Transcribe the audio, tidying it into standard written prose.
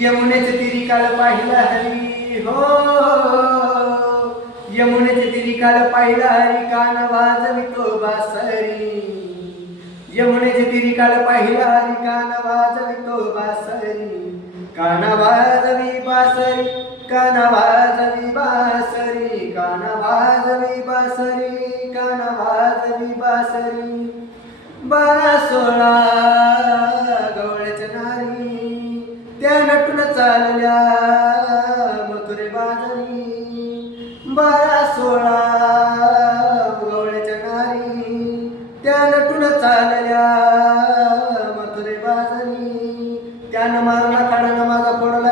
यमुनेचे तिरी काल पाहिला हरी हो, यमुनेचे तिरी काल पाहिला हरी, कान वाजवितो बासरी. यमुनेचे तिरी काल पाहिला हरी, कान वाजवितो बासरी. कान वाजवी बासरी, कान वाजवी बासरी, कान वाजवी बासरी, कान वाजवी बासरी. 12-16 गवळ्याच्या नारी, त्या नटून चालल्या मथुरे बाजारी. 12-16 गवळ्याच्या नारी, त्या नटून चालल्या मथुरे बाजारी. त्यानं मारला काढानं माझा फोडला